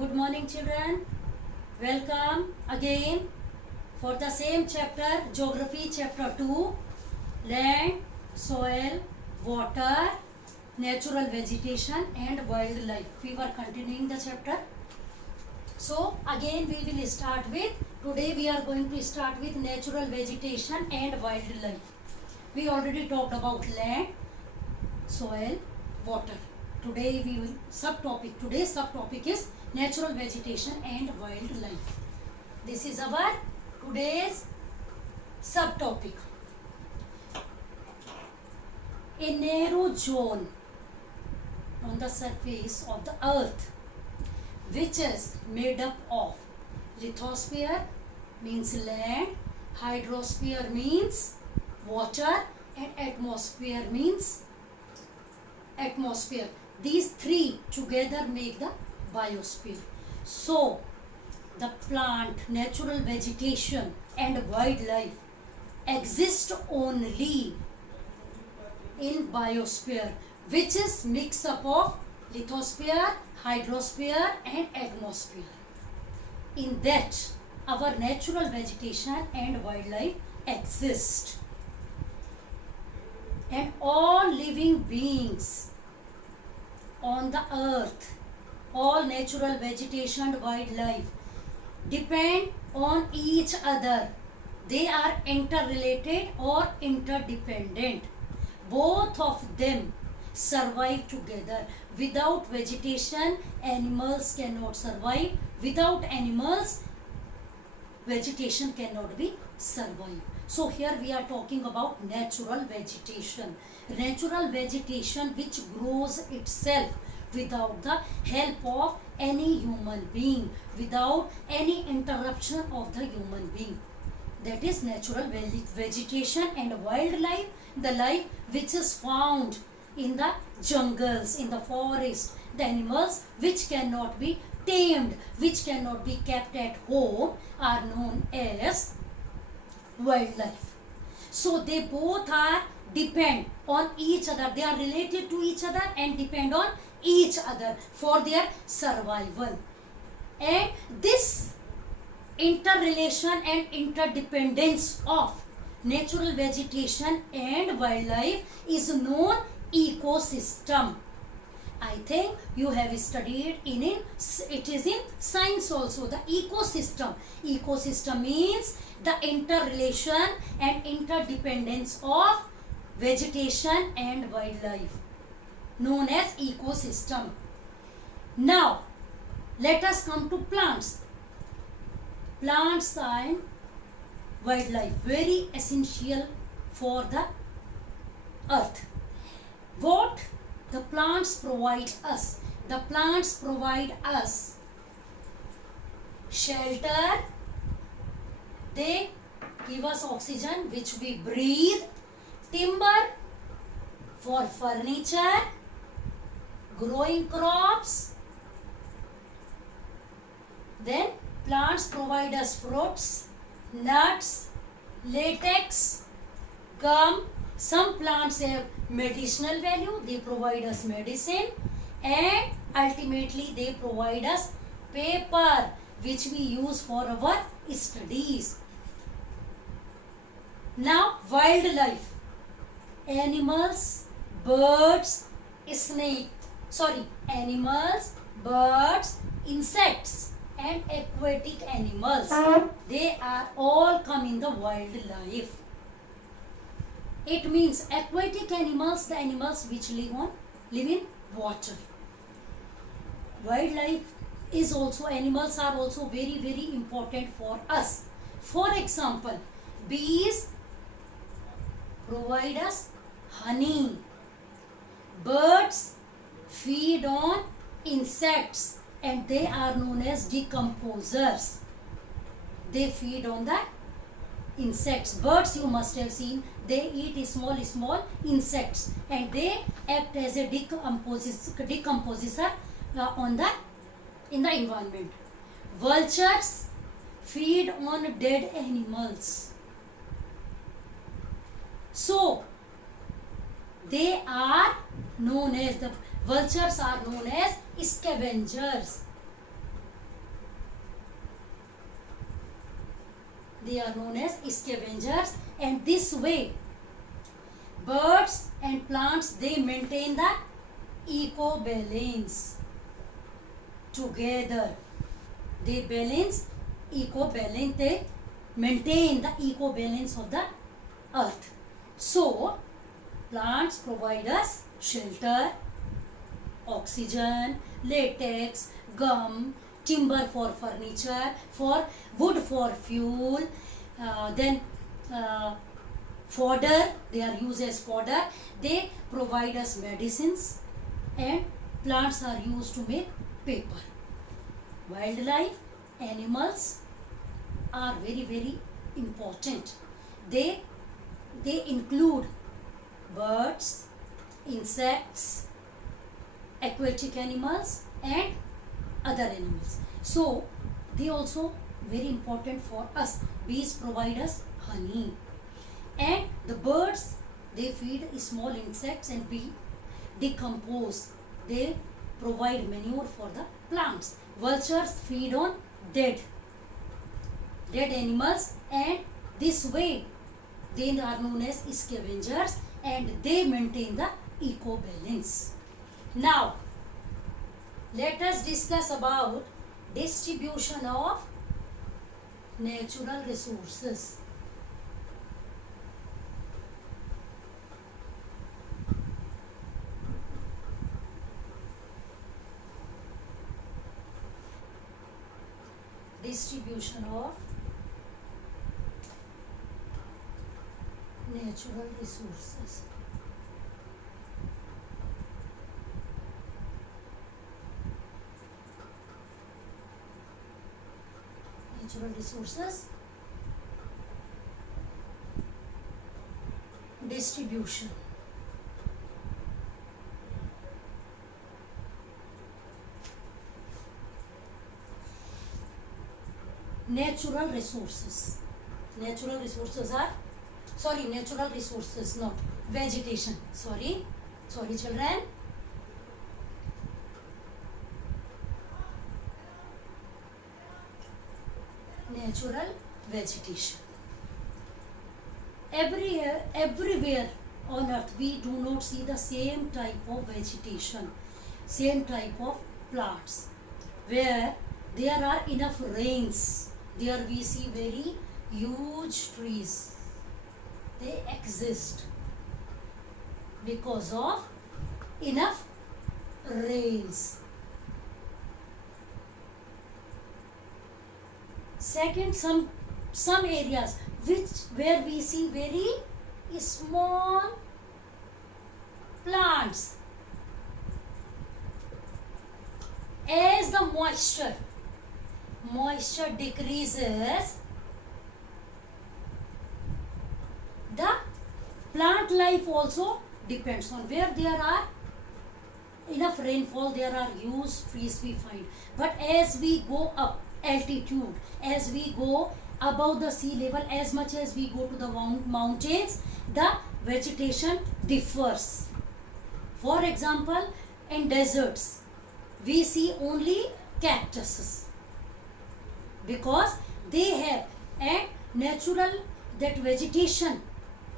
Good morning, children. Welcome again for the same chapter, Geography chapter 2, Land, Soil, Water, Natural Vegetation and Wildlife. We were continuing the chapter. So again we will start with, today we are going to start with natural vegetation and wildlife. We already talked about land, soil, water. Today we will today's subtopic is natural vegetation and wildlife. This is our today's subtopic. A narrow zone on the surface of the earth which is made up of lithosphere means land, hydrosphere means water and atmosphere means atmosphere. These three together make the biosphere. So the plant, natural vegetation and wildlife exist only in biosphere, which is mix up of lithosphere, hydrosphere and atmosphere. In that our natural vegetation and wildlife exist, and all living beings on the earth, all natural vegetation and wildlife depend on each other. They are interrelated or interdependent. Both of them survive together. Without vegetation, animals cannot survive. Without animals, vegetation cannot be survived. So here we are talking about natural vegetation. Natural vegetation which grows itself without the help of any human being, without any interruption of the human being. That is natural vegetation. And wildlife, the life which is found in the jungles, in the forest, the animals which cannot be tamed, which cannot be kept at home are known as wildlife. So they both are depend on each other. They are related to each other and depend on each other for their survival. And this interrelation and interdependence of natural vegetation and wildlife is known ecosystem. I think you have studied it is in science also, the ecosystem. Ecosystem means the interrelation and interdependence of vegetation and wildlife, known as ecosystem. Now let us come to plants. Plants and wildlife, very essential for the earth. What the plants provide us? The plants provide us shelter. They give us oxygen which we breathe. Timber for furniture. Growing crops. Then plants provide us fruits, nuts, latex, gum. Some plants have medicinal value. They provide us medicine, and ultimately they provide us paper which we use for our studies. Now wildlife, animals, birds, animals, birds, insects and aquatic animals. They are all come in the wildlife. It means aquatic animals, the animals which live in water. Wildlife is also, animals are also very, very important for us. For example, bees provide us honey. Birds feed on insects and they are known as decomposers. They feed on the insects. Birds, you must have seen, they eat small insects and they act as a decomposer in the environment. Vultures feed on dead animals. So they are known as, the vultures are known as scavengers. They are known as scavengers, and this way birds and plants, they maintain the eco balance together. They balance eco balance, they maintain the eco balance of the earth. So plants provide us shelter, oxygen, latex, gum, timber for furniture, for wood for fuel, then fodder, they are used as fodder. They provide us medicines, and plants are used to make paper. Wildlife, animals are very, very important. They include birds, insects, aquatic animals, and other animals. So they also very important for us. Bees provide us honey, and the birds, they feed small insects and decompose. They provide manure for the plants. Vultures feed on dead animals, and this way they are known as scavengers, and they maintain the eco balance. Now let us discuss about distribution of natural resources. Distribution of natural resources. Natural resources distribution. Natural resources. Natural resources are, sorry, natural resources, not vegetation. Sorry, children. Natural vegetation. Everywhere on earth we do not see the same type of vegetation, same type of plants. Where there are enough rains, there we see very huge trees. They exist because of enough rains. Second, some areas where we see very small plants. As the moisture decreases, the plant life also depends on. Where there are enough rainfall, there are huge trees we find. But as we go up altitude, as we go above the sea level, as much as we go to the mountains, the vegetation differs. For example, in deserts we see only cactuses, because they have a natural, that vegetation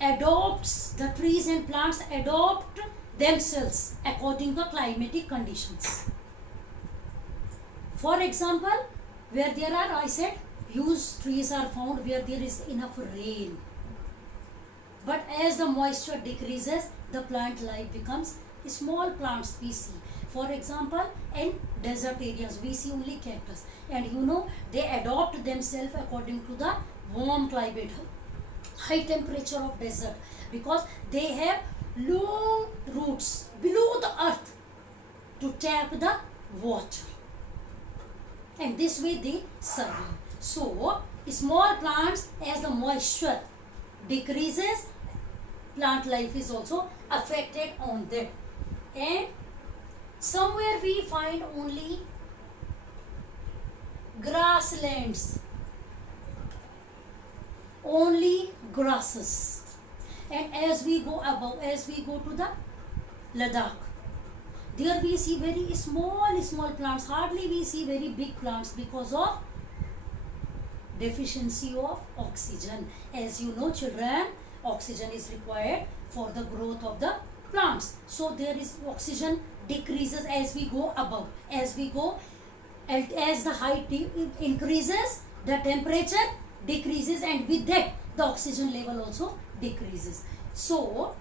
adopts, the trees and plants adopt themselves according to climatic conditions. For example, where there are, I said, huge trees are found where there is enough rain. But as the moisture decreases, the plant life becomes small plants we see. For example, in desert areas we see only cactus, and they adopt themselves according to the warm climate, high temperature of desert, because they have long roots below the earth to tap the water, and this way they survive. So small plants, as the moisture decreases, plant life is also affected on that. And somewhere we find only grasslands, only grasses. And as we go above, as we go to the Ladakh, there we see very small plants. Hardly we see very big plants because of deficiency of oxygen. As you know, children, oxygen is required for the growth of the plants. So there is oxygen decreases as we go above. As we go, as the height increases, the temperature decreases, and with that the oxygen level also decreases. So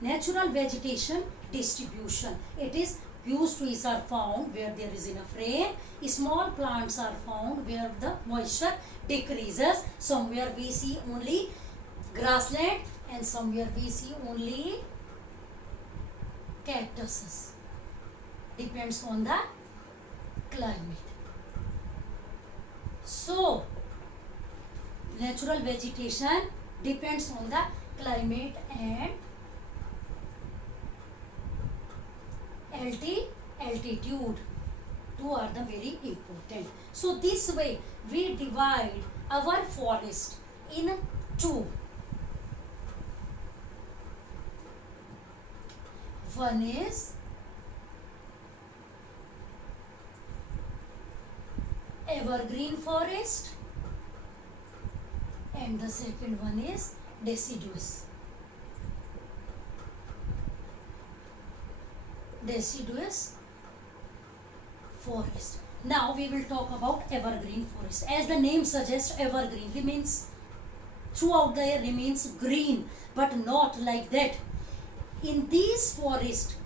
natural vegetation distribution, it is huge trees are found where there is enough rain, small plants are found where the moisture decreases, somewhere we see only grassland and somewhere we see only cactuses. Depends on the climate. So natural vegetation depends on the climate and altitude. Two are the very important. So this way we divide our forest in two. One is evergreen forest and the second one is deciduous forest. Now we will talk about evergreen forest. As the name suggests, evergreen remains throughout the year, remains green, but not like that. In these forests,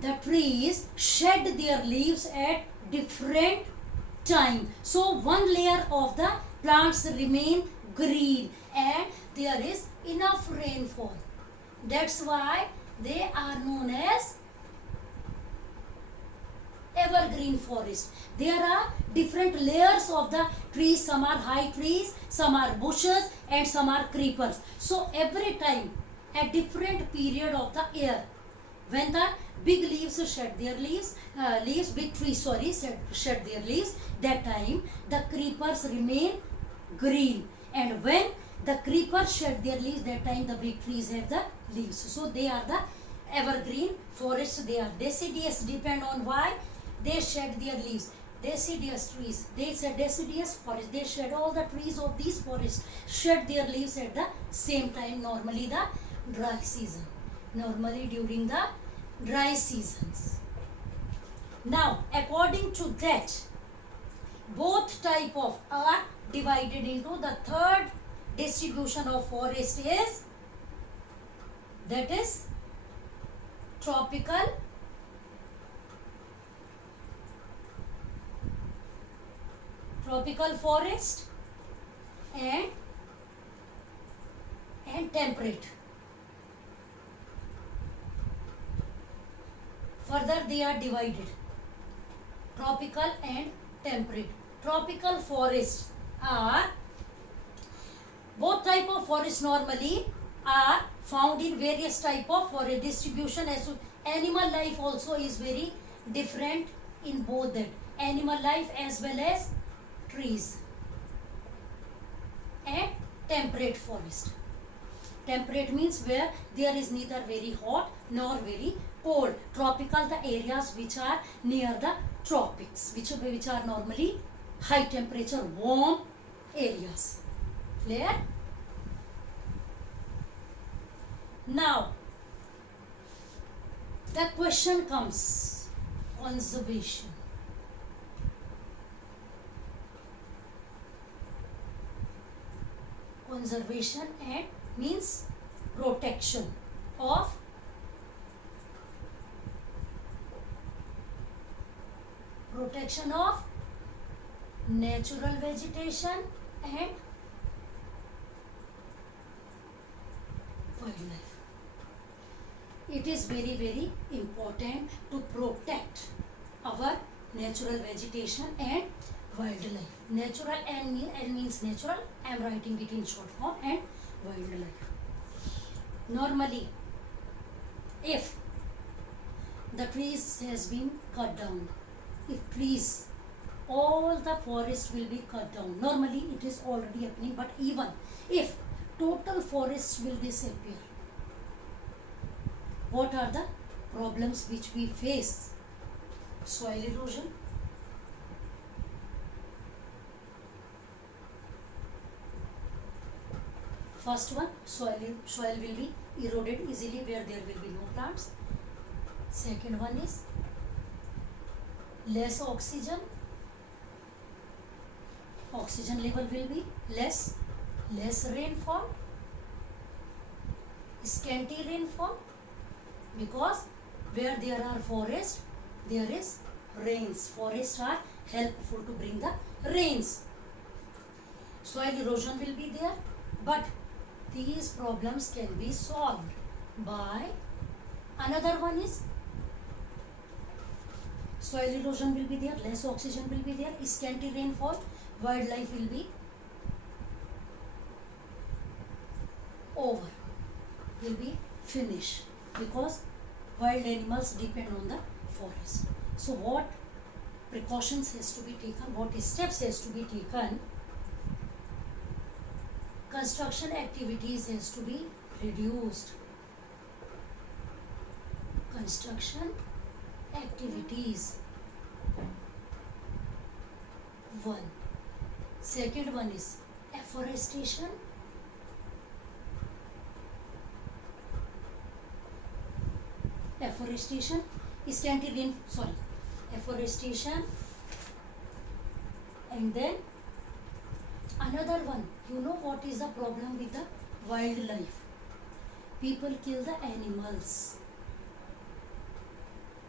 the trees shed their leaves at different time. So one layer of the plants remain green and there is enough rainfall. That's why they are known as evergreen forest. There are different layers of the trees. Some are high trees, some are bushes, and some are creepers. So every time, at different period of the year, when the big leaves shed their leaves, big trees shed their leaves, that time the creepers remain green, and when the creepers shed their leaves, that time the big trees have the leaves. So they are the evergreen forest. They are deciduous, depend on why they shed their leaves. Deciduous trees, they said deciduous forest, they shed, all the trees of these forests shed their leaves at the same time, normally the dry season, normally during the dry seasons. Now according to that, both type of are divided into the third distribution of forest is, that is tropical forest and temperate. Further they are divided, tropical and temperate. Tropical forests are, both type of forests normally are found in various type of forest distribution. As animal life also is very different in both that, animal life as well as trees. And temperate forest, temperate means where there is neither very hot nor very cold. Tropical, the areas which are near the tropics, which are normally high temperature, warm areas. Clear? Now the question comes, conservation. Conservation and means protection of natural vegetation and wildlife. It is very, very important to protect our natural vegetation and wildlife. Natural and means natural, I am writing it in short form, and wildlife. Normally, if the trees has been cut down, if trees, all the forest will be cut down. Normally it is already happening, but even if total forests will disappear, what are the problems which we face? Soil erosion, First one, soil will be eroded easily where there will be no plants. Second one is less oxygen. Oxygen level will be less. Less rainfall. Scanty rainfall, because where there are forests, there is rains. Forests are helpful to bring the rains. Soil erosion will be there, but these problems can be solved by another one is soil erosion will be there, less oxygen will be there, scanty rainfall, wildlife will be over, will be finished, because wild animals depend on the forest. So what precautions has to be taken, what steps has to be taken? Construction activities has to be reduced. Construction activities. One. Second one is afforestation. Afforestation, afforestation, and then another one. You know what is the problem with the wildlife? People kill the animals.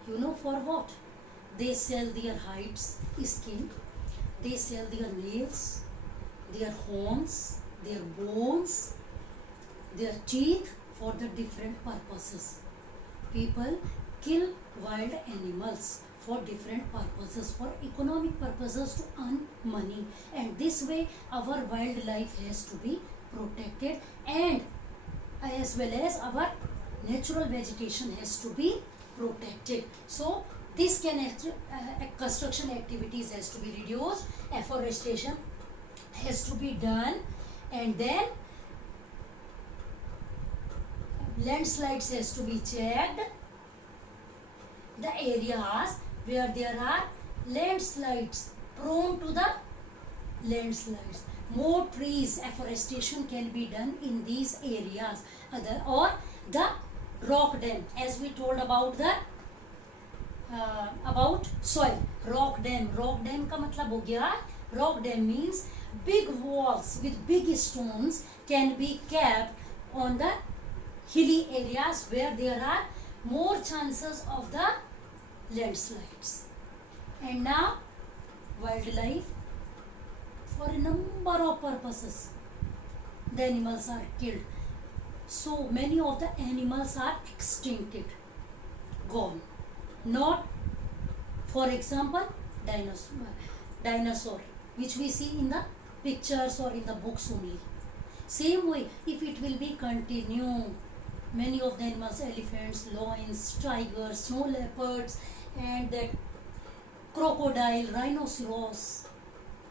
You know for what? They sell their hides, skin. They sell their nails, their horns, their bones, their teeth for the different purposes. People kill wild animals for different purposes, for economic purposes, to earn money, and this way our wildlife has to be protected, and as well as our natural vegetation has to be protected. So this construction activities has to be reduced, afforestation has to be done, and then landslides has to be checked. The areas where there are landslides, prone to the landslides, more trees, afforestation can be done in these areas. Or the rock dam, as we told about the about soil. Rock dam का मतलब हो गया, rock dam means big walls with big stones can be kept on the hilly areas where there are more chances of the landslides. And now wildlife, for a number of purposes, the animals are killed. So many of the animals are extincted, gone. Not, for example, dinosaur, which we see in the pictures or in the books only. Same way, if it will be continue, many of the animals, elephants, lions, tigers, snow leopards, and that crocodile, rhinoceros,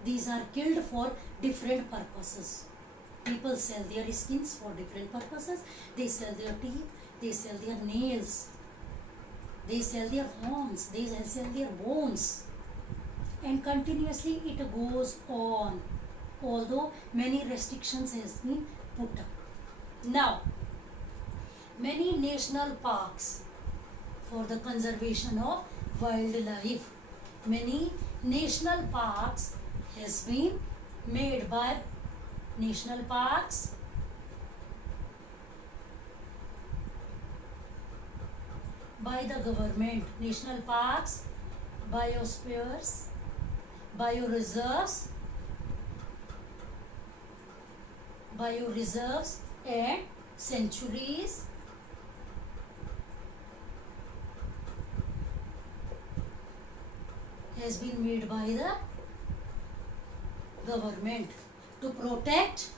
these are killed for different purposes. People sell their skins for different purposes. They sell their teeth, they sell their nails, they sell their horns, they sell their bones, and continuously it goes on, although many restrictions has been put up. Now, many national parks for the conservation of wildlife. Many national parks has been made by national parks, by the government. National parks, biospheres, bioreserves, and sanctuaries. Has been made by the government to protect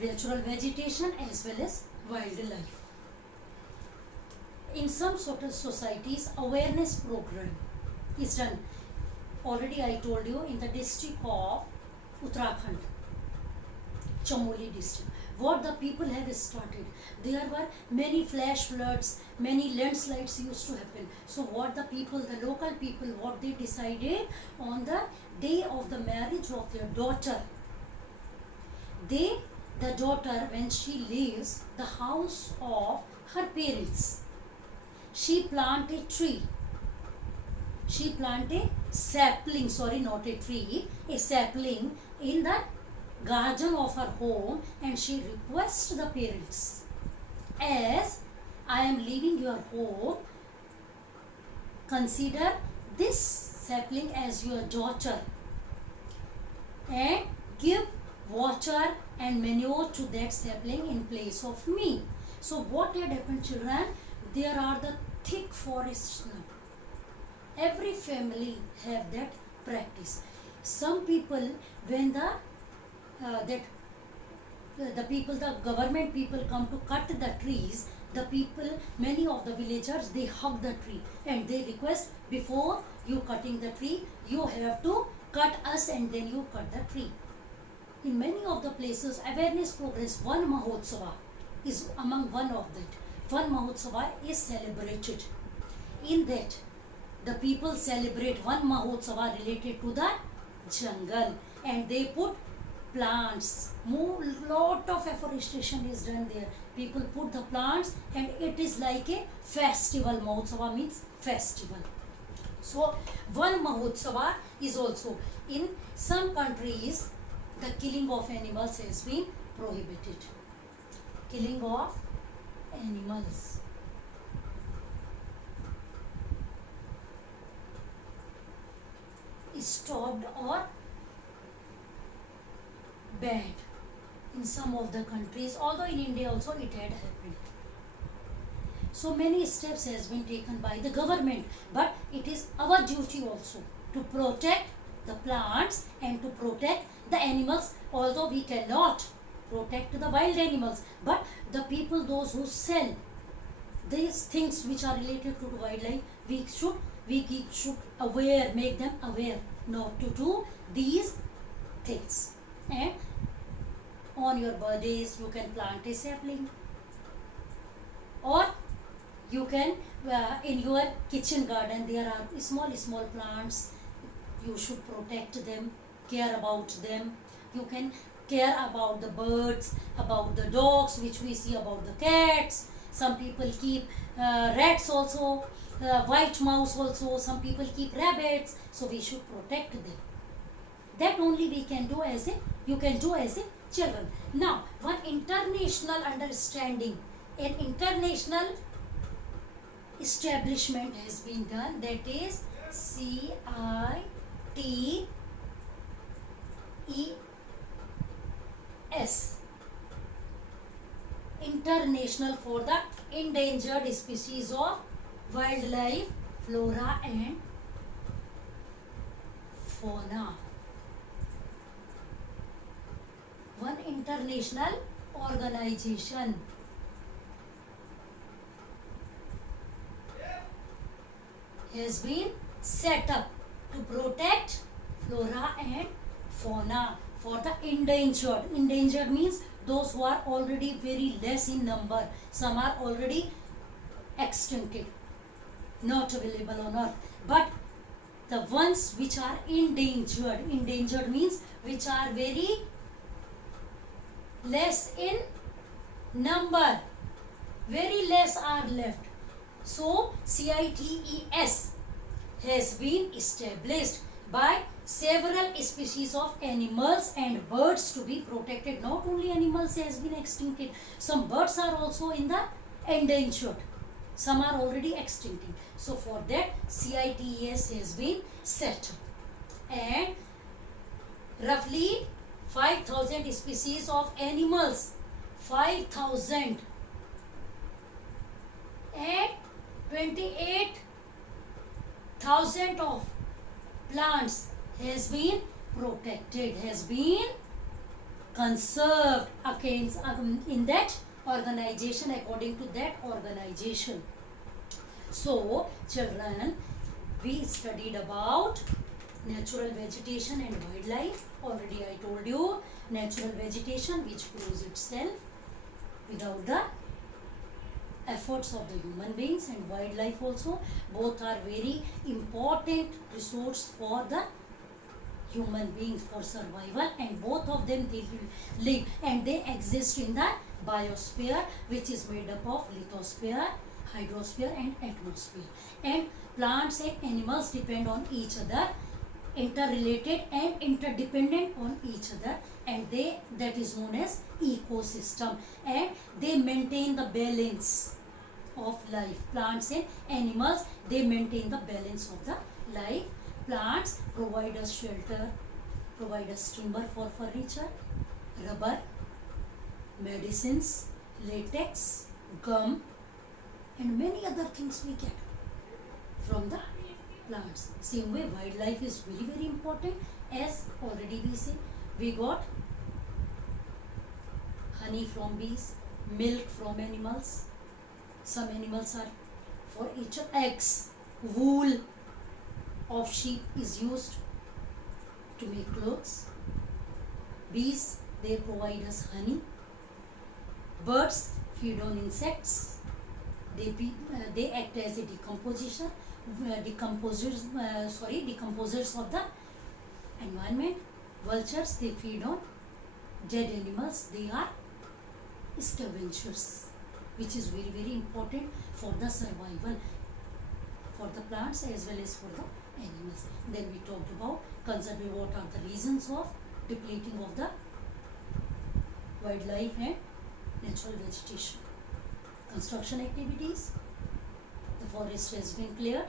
natural vegetation as well as wildlife. In some sort of societies, awareness program is done. Already I told you, in the district of Uttarakhand, Chamoli district, what the people have started. There were many flash floods, many landslides used to happen. So what the people, the local people, what they decided, on the day of the marriage of their daughter, they the daughter, when she leaves the house of her parents, she plant a tree. She plant a sapling, sorry, not a tree, a sapling in the garden of her home, and she requests the parents, as I am leaving your home, consider this sapling as your daughter and give water and manure to that sapling in place of me. So what had happened, children? There are the thick forests now. Every family have that practice. Some people, when the government people come to cut the trees, the people, many of the villagers, they hug the tree and they request, before you cutting the tree, you have to cut us and then you cut the tree. In many of the places, awareness programs, Van Mahotsava is among one of that. Van Mahotsava is celebrated. In that, the people celebrate Van Mahotsava related to the jungle, and they put plants. Lot of afforestation is done there. People put the plants and it is like a festival. Mahotsava means festival. So Van Mahotsava is also, in some countries, the killing of animals has been prohibited. Killing of animals. Is stopped or banned in some of the countries, although in India also it had happened. So many steps has been taken by the government, but it is our duty also to protect the plants and to protect the animals, although we cannot protect the wild animals, but the people, those who sell these things which are related to wildlife, we should aware, make them aware not to do these things. And on your birthdays you can plant a sapling, or you can in your kitchen garden there are small plants. You should protect them, care about them. You can care about the birds, about the dogs, which we see, about the cats. Some people keep rats also, white mouse also. Some people keep rabbits. So we should protect them. That only we can do as you can do as a children. Now, one international understanding, an international establishment has been done, that is CITES, International for the Endangered Species of Wildlife, Flora and Fauna. One international organization has been set up to protect flora and fauna for the endangered. Endangered means those who are already very less in number. Some are already extincted, not available on earth. But the ones which are endangered means which are very less in number, very less are left. So CITES has been established by several species of animals and birds to be protected. Not only animals has been extincted, some birds are also in the endangered. Some are already extincting. So for that CITES has been set up, and roughly 5,000 species of animals, 5,000, and 28,000 of plants has been protected, has been conserved against in that organization, according to that organization. So children, we studied about natural vegetation and wildlife. Already I told you, natural vegetation which grows itself without the efforts of the human beings, and wildlife also. Both are very important resource for the human beings for survival, and both of them they live and they exist in the biosphere, which is made up of lithosphere, hydrosphere and atmosphere. And plants and animals depend on each other, interrelated and interdependent on each other, and they, that is known as ecosystem, and they maintain the balance of life. Plants and animals, they maintain the balance of the life. Plants provide us shelter, provide us timber for furniture, rubber, medicines, latex, gum, and many other things we get from the plants. Same way wildlife is very very important. As already we say, we got honey from bees, milk from animals. Some animals are for each eggs. Wool of sheep is used to make clothes. Bees, they provide us honey. Birds feed on insects. They act as a decomposers of the environment. Vultures, they feed on dead animals. They are scavengers, which is very very important for the survival for the plants as well as for the animals. Then we talked about conserving what are the reasons of depleting of the wildlife and natural vegetation. Construction activities, the forest has been cleared.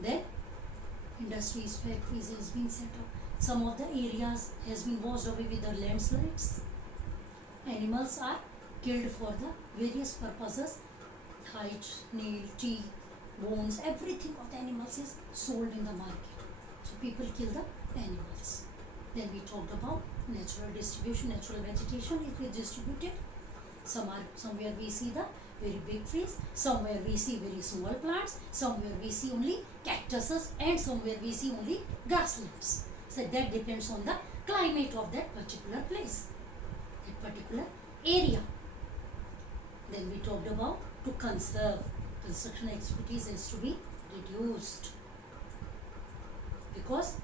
Then industries, factories has been set up. Some of the areas has been washed away with the landslides. Animals are killed for the various purposes. Hide, nail, teeth, bones, everything of the animals is sold in the market. So people kill the animals. Then we talked about natural distribution. Natural vegetation is distributed. Somewhere we see the very big trees, somewhere we see very small plants, somewhere we see only cactuses, and somewhere we see only grasslands. So that depends on the climate of that particular place, that particular area. Then we talked about to conserve. Construction activities has to be reduced, because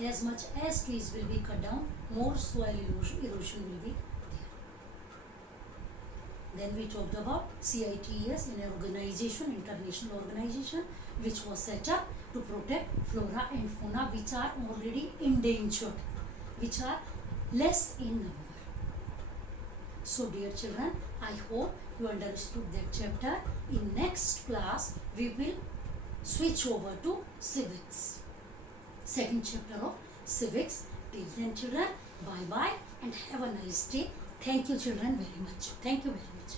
as much as trees will be cut down, more soil erosion will be there. Then we talked about CITES, an organization, international organization, which was set up to protect flora and fauna which are already endangered, which are less in number. So dear children, I hope you understood that chapter. In next class, we will switch over to civics. Second chapter of civics. Till then children, bye bye and have a nice day. Thank you children very much. Thank you very much.